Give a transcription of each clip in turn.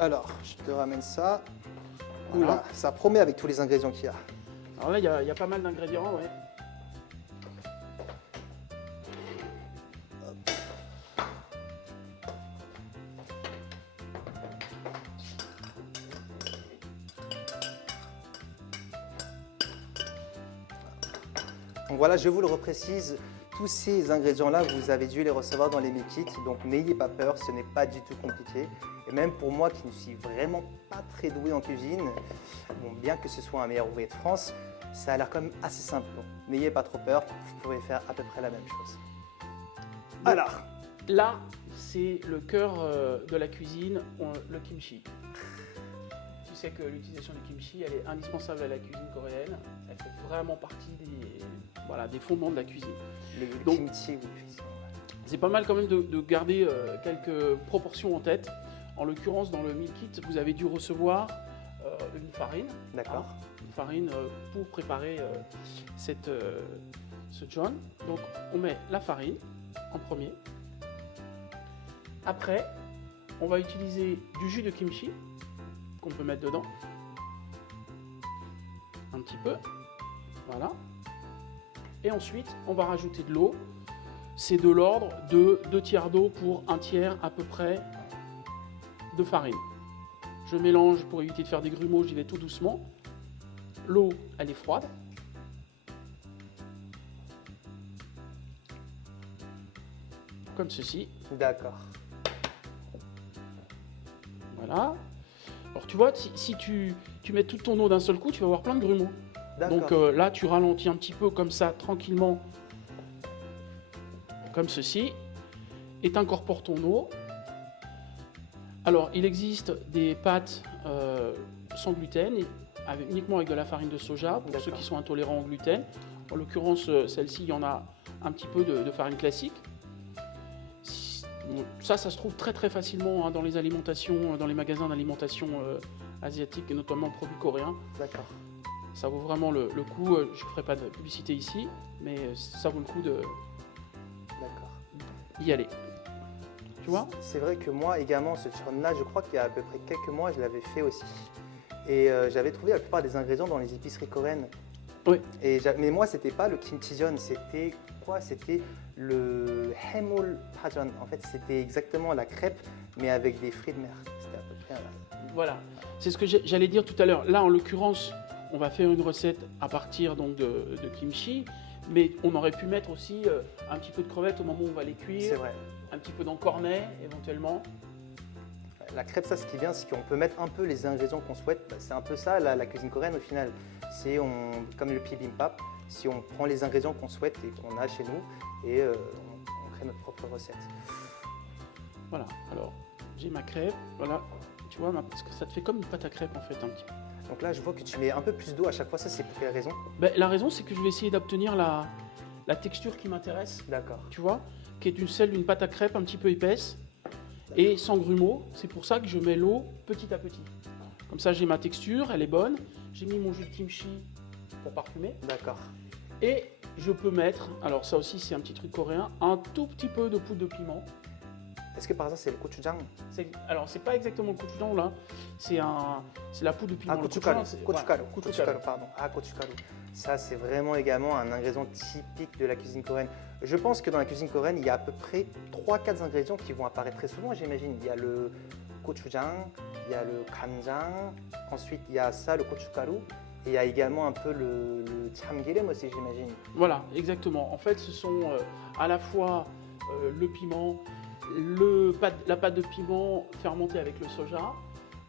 Alors, je te ramène ça. Voilà. Oula, ça promet avec tous les ingrédients qu'il y a. Alors là, il y a pas mal d'ingrédients, ouais. Donc voilà, je vous le reprécise, tous ces ingrédients-là, vous avez dû les recevoir dans les meal kits, donc n'ayez pas peur, ce n'est pas du tout compliqué. Et même pour moi qui ne suis vraiment pas très doué en cuisine, bon, bien que ce soit un meilleur ouvrier de France, ça a l'air quand même assez simple. Donc n'ayez pas trop peur, vous pouvez faire à peu près la même chose. Alors, Là, c'est le cœur de la cuisine, le kimchi. Tu sais que l'utilisation du kimchi, elle est indispensable à la cuisine coréenne. Elle fait vraiment partie des fondements de la cuisine. le Donc- kimchi, oui, effectivement. C'est pas mal quand même de garder quelques proportions en tête. En l'occurrence, dans le meal kit, vous avez dû recevoir une farine. D'accord. Une farine pour préparer ce john. Donc, on met la farine en premier. Après, on va utiliser du jus de kimchi qu'on peut mettre dedans. Un petit peu. Voilà. Et ensuite, on va rajouter de l'eau. C'est de l'ordre de 2 tiers d'eau pour 1 tiers à peu près de farine. Je mélange pour éviter de faire des grumeaux, j'y vais tout doucement. L'eau, elle est froide. Comme ceci. D'accord. Voilà. Alors tu vois, si tu mets toute ton eau d'un seul coup, tu vas avoir plein de grumeaux. D'accord. Donc là, tu ralentis un petit peu comme ça, tranquillement, comme ceci, et tu incorpores ton eau. Alors, il existe des pâtes sans gluten, uniquement avec de la farine de soja, pour ceux D'accord. qui sont intolérants au gluten. En l'occurrence, celle-ci, il y en a un petit peu de farine classique. Bon, ça se trouve très très facilement hein, dans les alimentations, dans les magasins d'alimentation asiatiques, et notamment produits coréens. D'accord. Ça vaut vraiment le coup. Je ne ferai pas de publicité ici, mais ça vaut le coup D'accord. d'y aller. Tu vois? C'est vrai que moi également, ce churn-là, je crois qu'il y a à peu près quelques mois, je l'avais fait aussi. Et j'avais trouvé la plupart des ingrédients dans les épiceries coréennes. Oui. Mais moi, c'était pas le kimchijeon, c'était quoi? C'était le hemol pajeon. En fait, c'était exactement la crêpe, mais avec des fruits de mer. C'était à peu près. Voilà. C'est ce que j'allais dire tout à l'heure. Là, en l'occurrence, on va faire une recette à partir donc, de kimchi, mais on aurait pu mettre aussi un petit peu de crevettes au moment où on va les C'est cuire, vrai. un petit peu d'encornet éventuellement. La crêpe, ça, ce qui est bien, c'est qu'on peut mettre un peu les ingrédients qu'on souhaite. Bah, c'est un peu ça, la cuisine coréenne, au final. C'est comme le bibimbap, si on prend les ingrédients qu'on souhaite et qu'on a chez nous, et on crée notre propre recette. Voilà. Alors, j'ai ma crêpe. Voilà. Tu vois, parce que ça te fait comme une pâte à crêpe en fait, un petit peu. Donc là, je vois que tu mets un peu plus d'eau à chaque fois. Ça, c'est pour quelle raison? Ben, la raison, c'est que je vais essayer d'obtenir la texture qui m'intéresse, D'accord. tu vois, qui est celle d'une pâte à crêpe un petit peu épaisse et sans grumeaux. C'est pour ça que je mets l'eau petit à petit. Comme ça, j'ai ma texture, elle est bonne. J'ai mis mon jus de kimchi pour parfumer. D'accord. Et je peux mettre, alors ça aussi c'est un petit truc coréen, un tout petit peu de poudre de piment. Est-ce que par hasard, c'est le gochujang? Alors c'est pas exactement le gochujang là, c'est la poudre de piment. Ah, Le gochugaru. gochujang, c'est- Gochugaru. voilà, Gochugaru, pardon. Ah, gochugaru. Ça, c'est vraiment également un ingrédient typique de la cuisine coréenne. Je pense que dans la cuisine coréenne, il y a à peu près 3-4 ingrédients qui vont apparaître très souvent, j'imagine. Il y a le gochujang, il y a le kanjang, ensuite il y a ça, le gochugaru, et il y a également un peu le chamgirim aussi, j'imagine. Voilà, exactement. En fait, ce sont à la fois le piment, la pâte de piment fermentée avec le soja,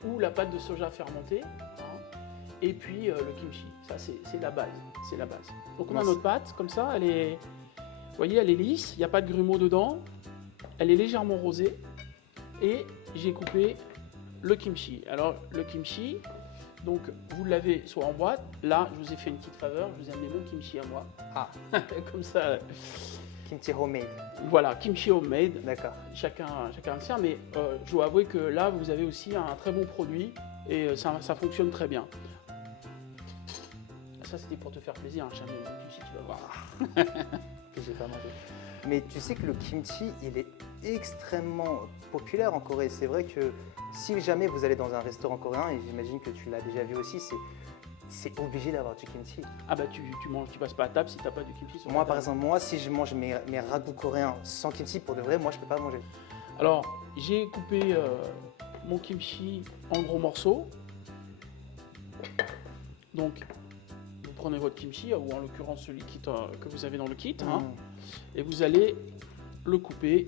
ou la pâte de soja fermentée, hein, et puis le kimchi. Ça, c'est la base. C'est la base. Donc on a notre pâte, comme ça, elle est, vous voyez, elle est lisse, il n'y a pas de grumeaux dedans, elle est légèrement rosée, et j'ai coupé le kimchi. Alors le kimchi, donc vous l'avez soit en boîte, là je vous ai fait une petite faveur, je vous ai amené mon kimchi à moi. Ah, Comme ça, kimchi homemade. voilà, kimchi homemade, D'accord. chacun le sien, mais je dois avouer que là vous avez aussi un très bon produit et ça fonctionne très bien. Ça c'était pour te faire plaisir, hein, Chamil, le kimchi, tu vas voir. Que j'ai pas mangé. Mais tu sais que le kimchi, il est extrêmement populaire en Corée. C'est vrai que si jamais vous allez dans un restaurant coréen, et j'imagine que tu l'as déjà vu aussi, c'est obligé d'avoir du kimchi. Ah bah tu passes pas à table si t'as pas du kimchi sur Moi, la par table. exemple, si je mange mes ragoûts coréens sans kimchi, pour de vrai, moi, je peux pas manger. Alors, j'ai coupé mon kimchi en gros morceaux. Donc, vous prenez votre kimchi, ou en l'occurrence celui que vous avez dans le kit, hein, et vous allez le couper.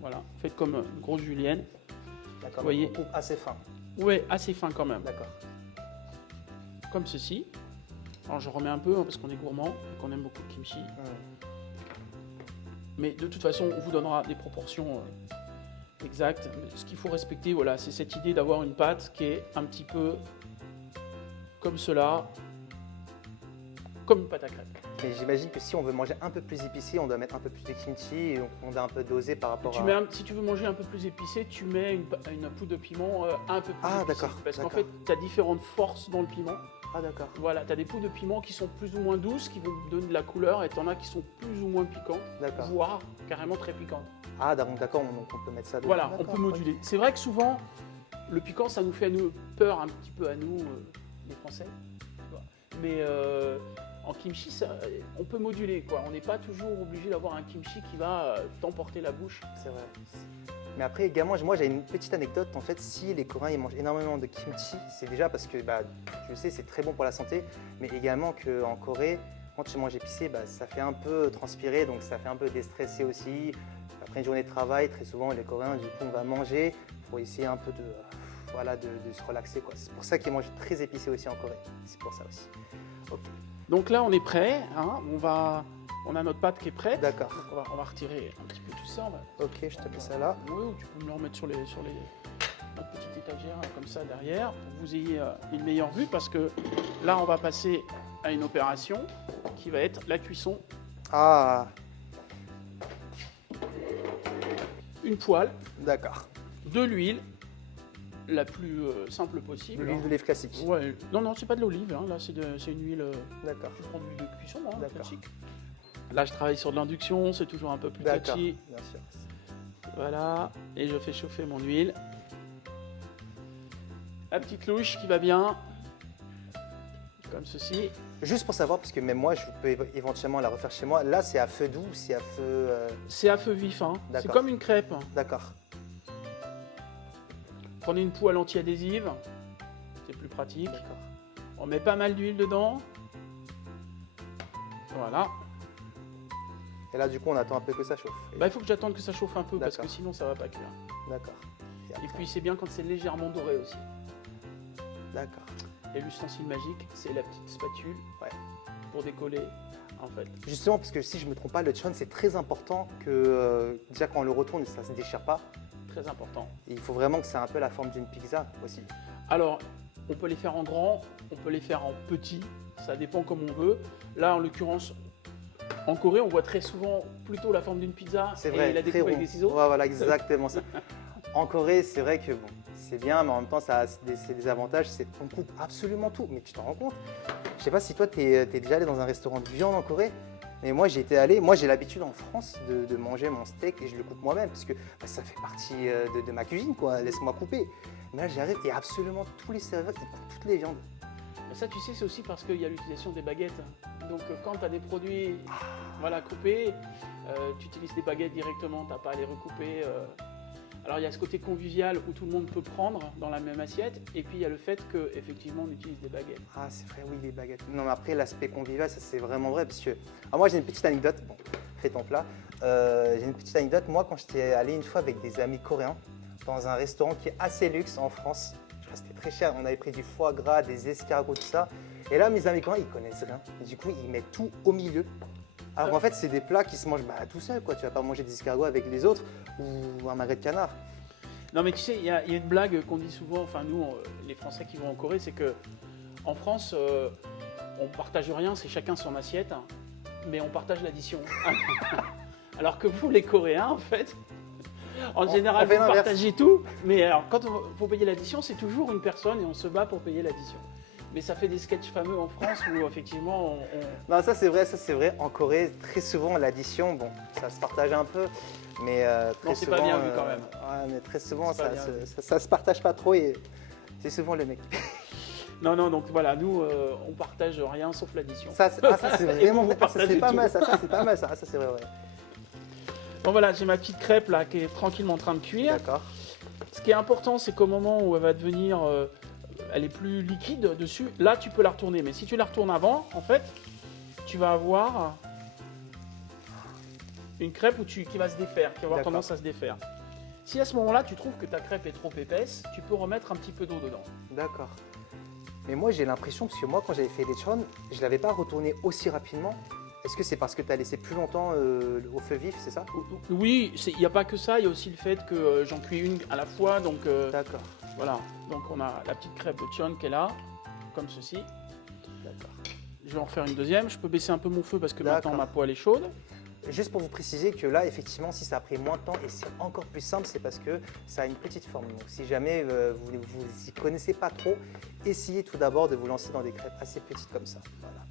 Voilà, faites comme une grosse julienne. D'accord, Vous voyez. on coupe assez fin. Ouais, assez fin quand même, D'accord. comme ceci. Alors, je remets un peu, hein, parce qu'on est gourmand et qu'on aime beaucoup le kimchi. Mais de toute façon, on vous donnera des proportions exactes. Mais ce qu'il faut respecter, voilà, c'est cette idée d'avoir une pâte qui est un petit peu comme cela, comme une pâte à crêpes. Mais j'imagine que si on veut manger un peu plus épicé, on doit mettre un peu plus de kimchi et donc on doit un peu doser par rapport à... Si tu veux manger un peu plus épicé, tu mets une poudre de piment un peu plus Ah, épicée. d'accord, Parce qu'en d'accord. fait, tu as différentes forces dans le piment. Ah d'accord. Voilà, tu as des poudres de piment qui sont plus ou moins douces, qui vont donner de la couleur, et tu en as qui sont plus ou moins piquantes, D'accord. voire carrément très piquantes. Ah d'accord, donc on peut mettre ça dedans. Voilà, on D'accord, peut moduler. C'est vrai que souvent, le piquant, ça nous fait peur un petit peu à nous, les Français. Tu vois. Mais en kimchi, on peut moduler, quoi. On n'est pas toujours obligé d'avoir un kimchi qui va t'emporter la bouche. C'est vrai. Mais après également, moi j'ai une petite anecdote. En fait, si les Coréens ils mangent énormément de kimchi, c'est déjà parce que, je sais, c'est très bon pour la santé, mais également qu'en Corée, quand tu manges épicé, ça fait un peu transpirer, donc ça fait un peu déstresser aussi. Après une journée de travail, très souvent les Coréens, du coup, on va manger pour essayer un peu de se relaxer, quoi. C'est pour ça qu'ils mangent très épicé aussi en Corée. C'est pour ça aussi. Ok. Donc là, on est prêt. Hein, on a notre pâte qui est prête. D'accord. Donc on va retirer un petit peu tout ça. Ok, je te mets ça là. Oui, ou tu peux me le remettre sur notre petite étagère, comme ça, derrière, pour que vous ayez une meilleure vue, parce que là, on va passer à une opération qui va être la cuisson. Ah, Une poêle, d'accord. de l'huile, la plus simple possible. De l'huile d'olive classique. Ouais. Non, c'est pas de l'olive, hein. Là, c'est une huile. D'accord. Tu prends de l'huile de cuisson, hein, D'accord. classique. Là, je travaille sur de l'induction, c'est toujours un peu plus D'accord, touchy. bien sûr. Voilà, et je fais chauffer mon huile. La petite louche qui va bien, comme ceci. Juste pour savoir, parce que même moi, je peux éventuellement la refaire chez moi. Là, c'est à feu doux, c'est à feu... C'est à feu vif, hein. C'est D'accord. comme une crêpe. D'accord. Prenez une poêle anti-adhésive, c'est plus pratique. D'accord. On met pas mal d'huile dedans. Voilà. Et là, du coup, on attend un peu que ça chauffe. Il faut que j'attende que ça chauffe un peu, parce que D'accord. sinon ça va pas cuire. D'accord. Et puis c'est bien quand c'est légèrement doré aussi. D'accord. Et l'ustensile magique, c'est la petite spatule, Ouais. pour décoller, en fait. Justement, parce que si je ne me trompe pas, le chon, c'est très important que déjà quand on le retourne, ça ne se déchire pas. Très important. Et il faut vraiment que c'est un peu la forme d'une pizza aussi. Alors, on peut les faire en grand, on peut les faire en petit, ça dépend comme on veut. Là, en l'occurrence, en Corée, on voit très souvent plutôt la forme d'une pizza C'est et vrai, la très découpe avec rond. des ciseaux. Ouais, voilà, exactement ça. En Corée, c'est vrai que bon, c'est bien, mais en même temps, ça a des avantages. C'est qu'on coupe absolument tout. Mais tu t'en rends compte? Je sais pas si toi, tu es déjà allé dans un restaurant de viande en Corée. Mais moi, j'ai l'habitude en France de manger mon steak et je le coupe moi-même parce que ça fait partie de ma cuisine, quoi. Laisse-moi couper. Mais là, j'arrive et absolument tous les serveurs, ils coupent toutes les viandes. Mais ça, tu sais, c'est aussi parce qu'il y a l'utilisation des baguettes. Donc, quand tu as des produits coupés, tu utilises des baguettes directement, tu n'as pas à les recouper. Alors, il y a ce côté convivial où tout le monde peut prendre dans la même assiette. Et puis, il y a le fait qu'effectivement, on utilise des baguettes. Ah, c'est vrai, oui, les baguettes. Non, mais après, l'aspect convivial, ça, c'est vraiment vrai. Parce que... Alors, moi, j'ai une petite anecdote. Bon, fais ton plat. J'ai une petite anecdote. Moi, quand j'étais allé une fois avec des amis coréens dans un restaurant qui est assez luxe en France, je crois que c'était très cher. On avait pris du foie gras, des escargots, tout ça. Et là, mes amis coréens, ils connaissent rien. Et du coup, ils mettent tout au milieu. Alors qu'en fait, c'est des plats qui se mangent tout seul, quoi. Tu vas pas manger des escargots avec les autres ou un magret de canard. Non, mais tu sais, il y a une blague qu'on dit souvent, enfin nous, les Français qui vont en Corée, c'est que en France, on partage rien, c'est chacun son assiette, hein, mais on partage l'addition. Alors que vous, les Coréens, en fait, en général, on fait vous l'inverse. partagez tout, mais alors quand il faut payer l'addition, c'est toujours une personne et on se bat pour payer l'addition. Mais ça fait des sketchs fameux en France où effectivement Non, ça c'est vrai. En Corée, très souvent, l'addition, bon, ça se partage un peu, mais très Non, c'est souvent... pas bien vu quand même. Ouais, mais très souvent, C'est pas ça, bien ça se partage pas trop et c'est souvent le mec. Non, donc voilà, nous, on partage rien sauf l'addition. Ça, c'est Et vous, vraiment... vous ça, c'est partagez pas tout. mal, ça c'est pas mal, ça c'est vrai, ouais. Bon voilà, j'ai ma petite crêpe là qui est tranquillement en train de cuire. D'accord. Ce qui est important, c'est qu'au moment où elle va devenir, elle est plus liquide dessus, là tu peux la retourner. Mais si tu la retournes avant, en fait, tu vas avoir une crêpe qui va se défaire, qui va avoir D'accord. tendance à se défaire. Si à ce moment-là, tu trouves que ta crêpe est trop épaisse, tu peux remettre un petit peu d'eau dedans. D'accord. Mais moi, j'ai l'impression, parce que moi, quand j'avais fait des chon, je ne l'avais pas retourné aussi rapidement. Est-ce que c'est parce que tu as laissé plus longtemps au feu vif, c'est ça? Oui, il n'y a pas que ça, il y a aussi le fait que j'en cuis une à la fois. Donc D'accord. voilà, donc on a la petite crêpe de Chon qui est là, comme ceci. D'accord. Je vais en faire une deuxième, je peux baisser un peu mon feu parce que D'accord. maintenant ma poêle est chaude. Juste pour vous préciser que là, effectivement, si ça a pris moins de temps et c'est encore plus simple, c'est parce que ça a une petite forme. Donc si jamais vous n'y connaissez pas trop, essayez tout d'abord de vous lancer dans des crêpes assez petites comme ça. Voilà.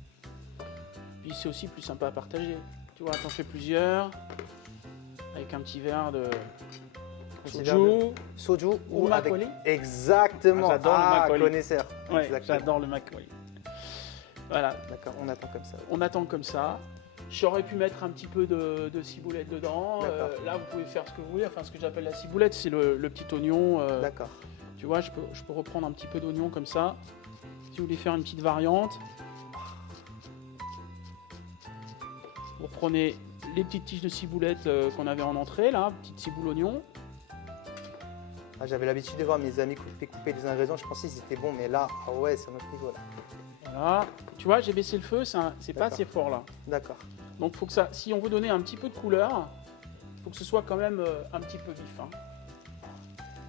Puis c'est aussi plus sympa à partager. Tu vois, t'en fais plusieurs, avec un petit verre de Petit soju. verre Soju Ou avec... makgeolli. Exactement. Ah, j'adore le makgeolli. Connaisseur. Ouais, Exactement. j'adore le makgeolli. Voilà, D'accord, on attend comme ça. on attend comme ça. J'aurais pu mettre un petit peu de ciboulette dedans. D'accord. Là, vous pouvez faire ce que vous voulez. Enfin, ce que j'appelle la ciboulette, c'est le petit oignon. D'accord. Tu vois, je peux reprendre un petit peu d'oignon comme ça. Si vous voulez faire une petite variante, vous reprenez les petites tiges de ciboulette qu'on avait en entrée, là, petite ciboule oignon. Ah, j'avais l'habitude de voir mes amis couper des ingrédients, je pensais que c'était bon, mais là, ah ouais, c'est un autre niveau là. Voilà. Tu vois, j'ai baissé le feu, c'est pas D'accord. assez fort là. D'accord. Donc, faut que ça, si on veut donner un petit peu de couleur, il faut que ce soit quand même un petit peu vif. Hein.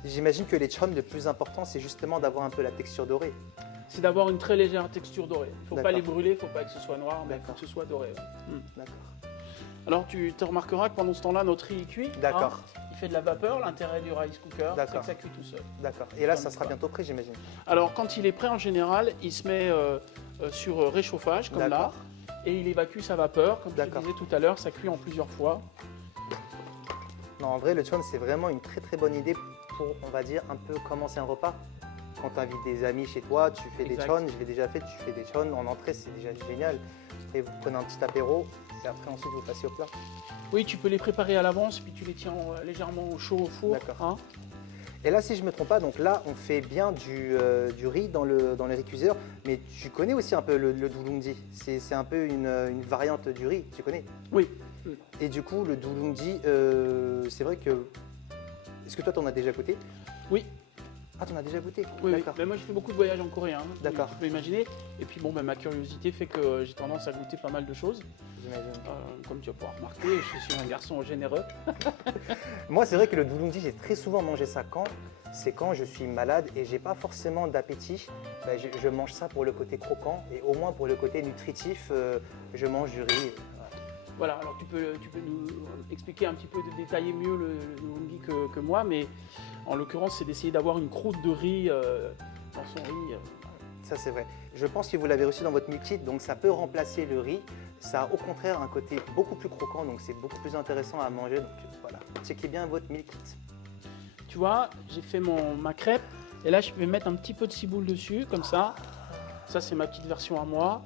J'imagine que les chon, le plus important, c'est justement d'avoir un peu la texture dorée. C'est d'avoir une très légère texture dorée. Il ne faut pas D'accord. les brûler, il ne faut pas que ce soit noir, mais il faut D'accord. que ce soit doré. Ouais. D'accord. Alors, tu te remarqueras que pendant ce temps-là, notre riz est cuit. D'accord. Hein. Il fait de la vapeur. L'intérêt du rice cooker, c'est D'accord. que ça cuit tout seul. D'accord. Et là, ça sera bientôt prêt, j'imagine. Alors, quand il est prêt, en général, il se met sur réchauffage, comme là, D'accord. et il évacue sa vapeur. Comme je te D'accord. disais tout à l'heure, ça cuit en plusieurs fois. Non, en vrai, le chon, c'est vraiment une très très bonne idée pour, on va dire, un peu commencer un repas. Quand tu invites des amis chez toi, tu fais Exact. des chon, je l'ai déjà fait, tu fais des chon en entrée, c'est déjà génial. Après, vous prenez un petit apéro et après, ensuite, vous passez au plat. Oui, tu peux les préparer à l'avance, puis tu les tiens légèrement au chaud au four. D'accord. Hein. Et là, si je ne me trompe pas, donc là, on fait bien du riz dans le riz cuiseur, mais tu connais aussi un peu le doulungdi. C'est un peu une variante du riz, tu connais? Oui. Et du coup, le doulungdi, c'est vrai que... Est-ce que toi, tu en as déjà goûté? Oui. Ah, tu en as déjà goûté? Oui, D'accord. mais moi j'ai fait beaucoup de voyages en Corée, hein, D'accord. tu peux imaginer. Et puis bon, ma curiosité fait que j'ai tendance à goûter pas mal de choses. J'imagine. Comme tu vas pouvoir remarquer, je suis un garçon généreux. Moi, c'est vrai que le doulungdi, j'ai très souvent mangé ça quand? C'est quand je suis malade et j'ai pas forcément d'appétit. Ben, je mange ça pour le côté croquant et au moins pour le côté nutritif, je mange du riz. Voilà, alors tu peux nous expliquer un petit peu, de détailler mieux le doulungdi que moi, mais en l'occurrence, c'est d'essayer d'avoir une croûte de riz dans son riz. Ça, c'est vrai. Je pense que vous l'avez reçu dans votre meal kit, donc ça peut remplacer le riz. Ça a au contraire un côté beaucoup plus croquant, donc c'est beaucoup plus intéressant à manger. Donc voilà, checkez bien votre meal kit. Tu vois, j'ai fait ma crêpe, et là je vais mettre un petit peu de ciboule dessus, comme ça. Ça, c'est ma petite version à moi.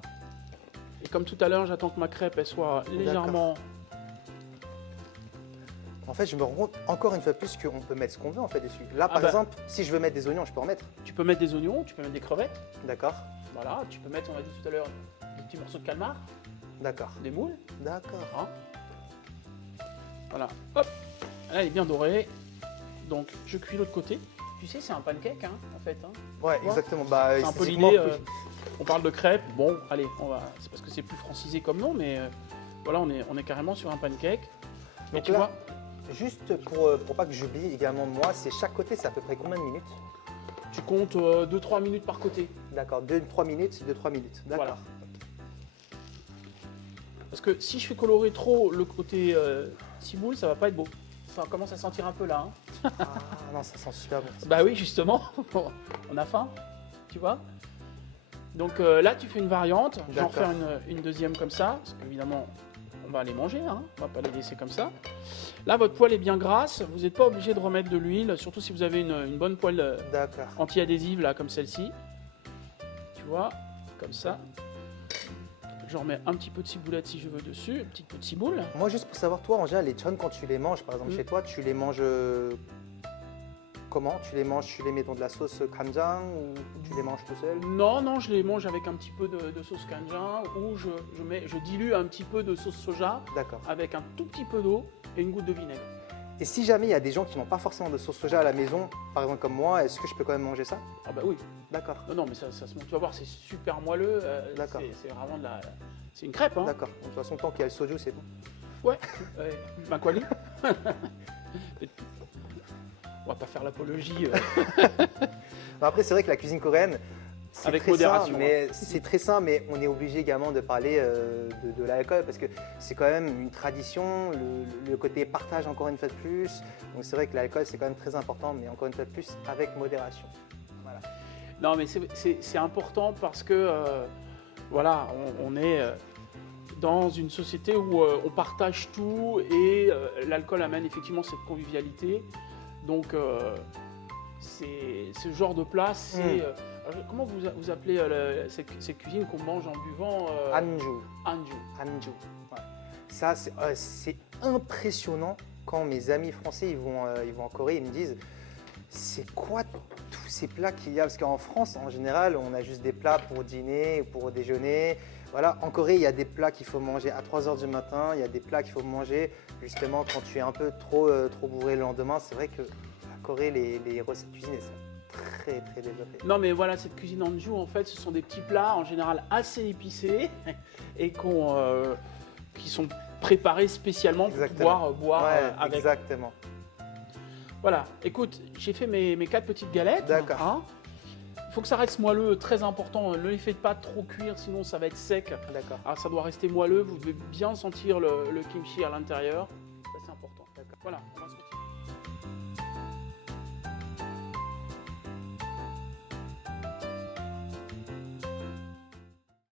Et comme tout à l'heure, j'attends que ma crêpe elle soit légèrement... En fait, je me rends compte encore une fois plus qu'on peut mettre ce qu'on veut en fait dessus. Là, par bah. exemple, si je veux mettre des oignons, je peux en mettre. Tu peux mettre des oignons, tu peux mettre des crevettes. D'accord. Voilà, tu peux mettre, on a dit tout à l'heure, des petits morceaux de calmar, D'accord. des moules. D'accord. Hein. Voilà, hop, là elle est bien dorée. Donc je cuis l'autre côté. Tu sais, c'est un pancake hein, en fait. Hein. Ouais, vois exactement. Bah, C'est un peu esthétiquement, l'idée. oui. On parle de crêpes. Bon, allez, c'est parce que c'est plus francisé comme nom, mais voilà, on est carrément sur un pancake. Et Donc tu là, vois, juste pour pas que j'oublie également moi, c'est chaque côté, c'est à peu près combien de minutes? tu comptes 2-3 minutes par côté. D'accord, 2-3 minutes, 2-3 minutes. D'accord. Voilà. Parce que si je fais colorer trop le côté ciboule, ça va pas être beau. Ça commence à sentir un peu là. Hein. Ah non, ça sent super bon. Bah oui, justement, on a faim, tu vois. Donc là, tu fais une variante. Je vais en D'accord. faire une deuxième comme ça, parce qu'évidemment, on va les manger, hein. On va pas les laisser comme ça. Là, votre poêle est bien grasse. Vous n'êtes pas obligé de remettre de l'huile, surtout si vous avez une bonne poêle D'accord. anti-adhésive, là, comme celle-ci. Tu vois, comme ça. Je remets un petit peu de ciboulette si je veux dessus, un petit peu de ciboule. Moi, juste pour savoir, toi, en général, les chon, quand tu les manges, par exemple, chez toi, tu les manges comment? Tu les mets dans de la sauce kanjang ou tu les manges tout seul? Non, je les mange avec un petit peu de sauce kanjang ou je dilue un petit peu de sauce soja D'accord. avec un tout petit peu d'eau et une goutte de vinaigre. Et si jamais il y a des gens qui n'ont pas forcément de sauce soja à la maison, par exemple comme moi, est-ce que je peux quand même manger ça? Ah bah oui. D'accord. Non, mais ça se mange. Tu vas voir, c'est super moelleux. D'accord. C'est vraiment de la... C'est une crêpe, hein. D'accord. De toute façon, tant qu'il y a le soju, c'est bon. Ouais. Makwali. On va pas faire l'apologie. Après, c'est vrai que la cuisine coréenne, c'est Avec très modération, sain, mais c'est très sain, mais on est obligé également de parler de l'alcool parce que c'est quand même une tradition, le côté partage encore une fois de plus. Donc c'est vrai que l'alcool c'est quand même très important, mais encore une fois de plus avec modération. Voilà. Non, mais c'est important parce que voilà, on est dans une société où on partage tout et l'alcool amène effectivement cette convivialité. Donc c'est ce genre de plat, c'est comment vous appelez cette cuisine qu'on mange en buvant Anju. Anju. Anju. Ouais. Ça c'est impressionnant quand mes amis français ils vont en Corée, ils me disent c'est quoi tous ces plats qu'il y a? Parce qu'en France, en général, on a juste des plats pour dîner, pour déjeuner. Voilà, en Corée, il y a des plats qu'il faut manger à 3 h du matin. Il y a des plats qu'il faut manger justement quand tu es un peu trop bourré le lendemain. C'est vrai que la Corée, les recettes cuisinées sont très, très développées. Non, mais voilà, cette cuisine Anju, en fait, ce sont des petits plats en général assez épicés et qui sont préparés spécialement pour pouvoir boire avec. Exactement. Voilà, écoute, j'ai fait mes 4 petites galettes. D'accord. Hein. Il faut que ça reste moelleux, très important. Ne les faites pas trop cuire, sinon ça va être sec. D'accord. Alors ça doit rester moelleux, vous devez bien sentir le kimchi à l'intérieur. Ça c'est important. D'accord. Voilà, on va se retrouver.